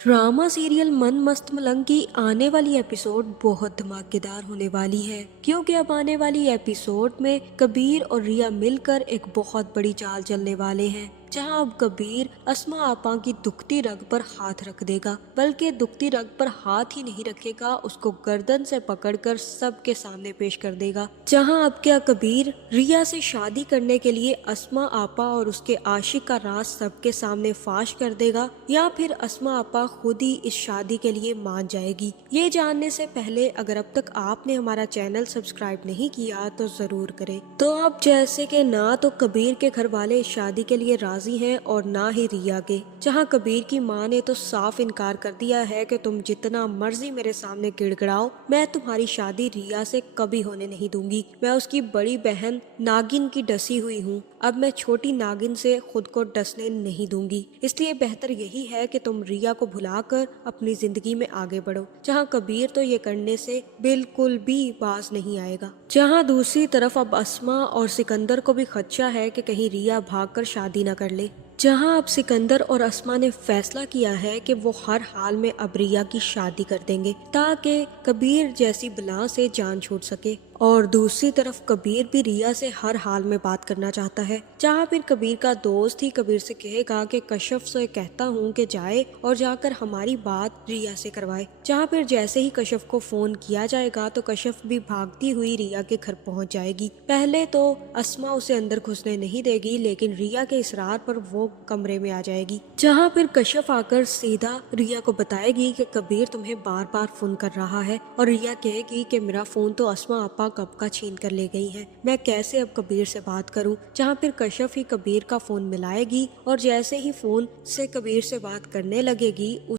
Drama serial मन मस्त मलंग की आने वाली एपिसोड बहुत धमाकेदार होने वाली है, क्योंकि अब आने वाली एपिसोड में कबीर और रिया मिलकर एक बहुत बड़ी चाल चलने वाले हैं, जहां अब कबीर अस्मा आपा की दुखती रग पर हाथ रख देगा। बल्कि दुखती रग पर हाथ ही नहीं रखेगा, उसको गर्दन से पकड़कर सबके सामने पेश कर देगा। जहां अब क्या कबीर रिया से शादी करने के लिए अस्मा आपा और उसके आशिक का राज सबके सामने फाश कर देगा, या फिर अस्मा आपा खुद ही इस शादी के लिए मान जाएगी। ये जानने से पहले अगर अब तक आपने हमारा चैनल सब्सक्राइब नहीं किया तो जरूर करें। तो अब जैसे कि ना तो कबीर के घर वाले इस शादी के लिए राजी हैं और ना ही रिया के, जहां कबीर की मां ने तो साफ इनकार कर दिया है कि तुम जितना मर्जी मेरे सामने गिड़गिड़ाओ, मैं तुम्हारी शादी रिया से कभी होने नहीं दूंगी। मैं उसकी बड़ी बहन नागिन की डसी हुई हूँ, अब मैं छोटी नागिन से खुद को डसने नहीं दूंगी। इसलिए बेहतर यही है कि तुम रिया को भुलाकर अपनी जिंदगी में आगे बढ़ो। जहां कबीर तो ये करने से बिल्कुल भी बाज नहीं आएगा। जहां दूसरी तरफ अब अस्मा और सिकंदर को भी खदशा है कि कहीं रिया भागकर शादी न कर ले। जहां अब सिकंदर और अस्मा ने फैसला किया है कि वो हर हाल में अब रिया की शादी कर देंगे, ताकि कबीर जैसी बला से जान छूट सके। और दूसरी तरफ कबीर भी रिया से हर हाल में बात करना चाहता है। जहाँ फिर कबीर का दोस्त ही कबीर से कहेगा कि कश्यप से कहता हूँ कि जाए और जाकर हमारी बात रिया से करवाए। जहाँ फिर जैसे ही कश्यप को फोन किया जाएगा तो कश्यप भी भागती हुई रिया के घर पहुँच जाएगी। पहले तो अस्मा उसे अंदर घुसने नहीं देगी, लेकिन रिया के इसरार पर वो कमरे में आ जाएगी। जहाँ फिर कश्यप आकर सीधा रिया को बताएगी कि कबीर तुम्हें बार बार फोन कर रहा है, और रिया कहेगी कि मेरा फोन तो अस्मा आपा कब का छीन कर ले गई है, मैं कैसे अब कबीर से बात करूं। जहां फिर कश्यप ही कबीर का फोन मिलाएगी और जैसे ही फोन से कबीर से बात करने लगेगी